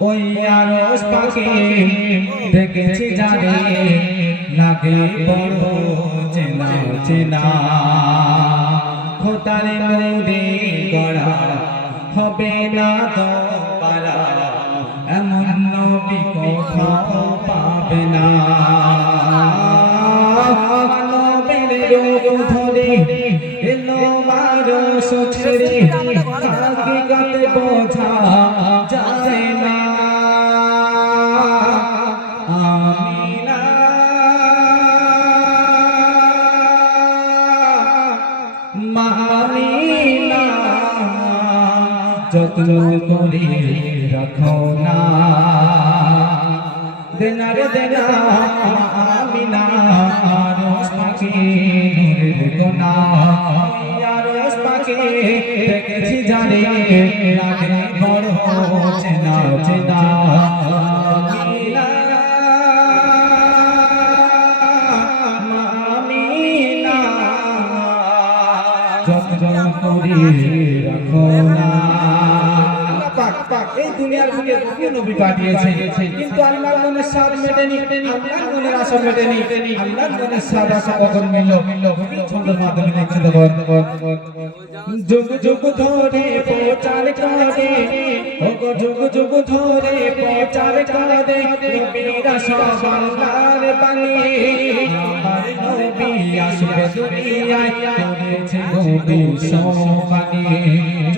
ওই আরশ পাখি দেখেছি জানে লাগে বড় চেনা চেনা। খোতারে মোরে গড়া হবে না তো যত্ন করে রাখো না। দেনারে দেনা আমিনা আরশ পাখি নূরের কোনা আরশ পাখি দেখেছি জানে লাগে বড় চেনা চেনা যত্ন করে রাখো না। এই দুনিয়ার বুকে বহু নবী পাঠিয়েছে। কিন্তু আল্লাহর মনের স্বাদ মেটেনি, আল্লাহর মনের আশা মেটেনি, আল্লাহর মনের স্বাদ আশা কখন মিলল? ছন্দের মাধ্যমে লিখছে তখন যুগ যুগ ধরে প্রচার করে, ওগো যুগ যুগ ধরে প্রচার করে, নবীরা সব আল্লাহর বাণী। নবী আসবে দুনিয়ায়, করেছে নবী সবানি যুগ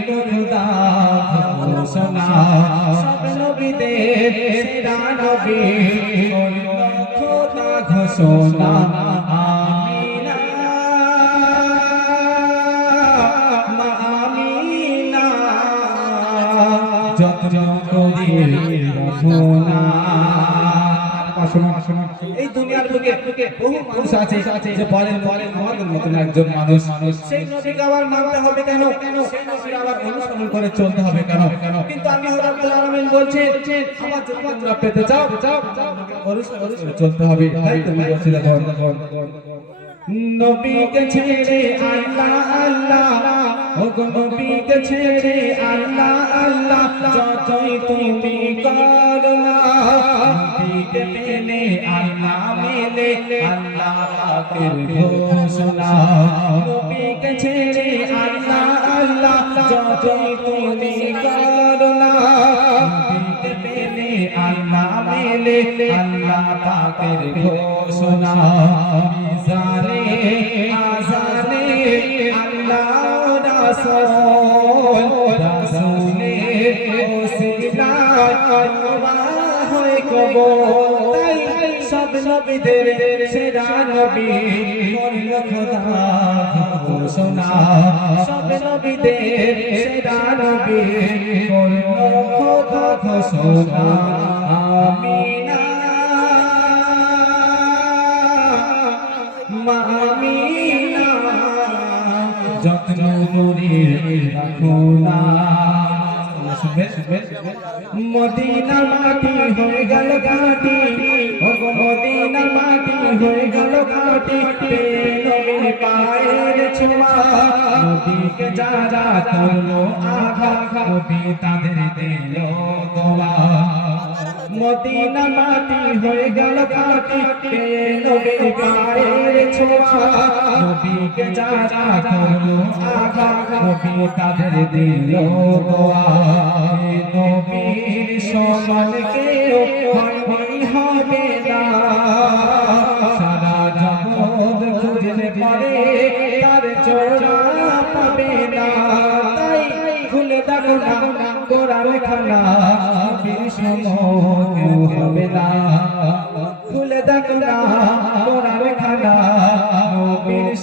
ঘোষণা সব নবীদের সেরা নবী খোদা ঘোষণা। যত্ন করি রাখো না এই দুনিয়ার বুকে বহু মানুষ আছে যে বলেন বলেন আমাদের মতন একজন মানুষ। মানুষ সেই নবীকে আবার মানতে হবে কেন? সেই নবীর আবার অনুসরণ করে চলতে হবে কেন? কেন কিন্তু আমি রাব্বুল আলামিন বলছেন আমার যদি তোমরা পেতে চাও অনুসরণ করে চলতে হবে। তাই তুমি বলছিলে ধর নবীকে ছেড়ে আল্লাহ আল্লাহ। ও নবীকে ছেড়ে আল্লাহ আল্লাহ। যতই তুমি করো নবীকে পেলে আল্লাহ মেলে, আল্লাহ পাকের ঘোষণা। নবীকে ছেড়ে আল্লাহ আল্লাহ যতই তুমি করো না, নবীকে পেলে আল্লাহ মেলে, আল্লাহ পাকের ঘোষণা। মিজানে, আজানে আল্লাহ রাসূল রাসূলে ওসিলা আল্লাহ হয়ে কবুল তাই সব নবীদের সেরা নবী। করল খোদা ঘোষণা সব নবীদের সেরা নবী। করল খোদা ঘোষণা আমিনা যত্ন করে রাখো না। মদিনা মাটি হয়ে গেল ঘাটি মদিনা মাটি হয়ে গেল ঘাটি নবীর পায়ের ছোঁয়া। নদীকে যারা করল আঘাত নবী তাদের দিল দোয়া মদিনা মাটি হয়ে গেল ঘাটি নবীর পায়ের ছোঁয়া? নবীকে যারা করল আঘাত নবী তাদের দিল দোয়া। নবীর সমান কেউ হয়নি হবে না। সারা জগৎ খুঁজলে পারে তার জোড়া পাবে না। তাই খুলে দেখো না কোরআন খানা কেউ হবে না। খুলে দেখো না কোরআন খানা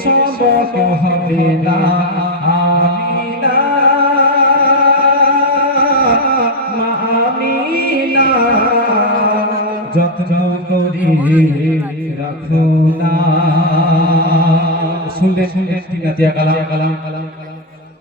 সম্পর্ক হবে না। যত্ন করি রাখো না। শুনলে শুনলে টিনা দিয়া কালাম কালাম কালাম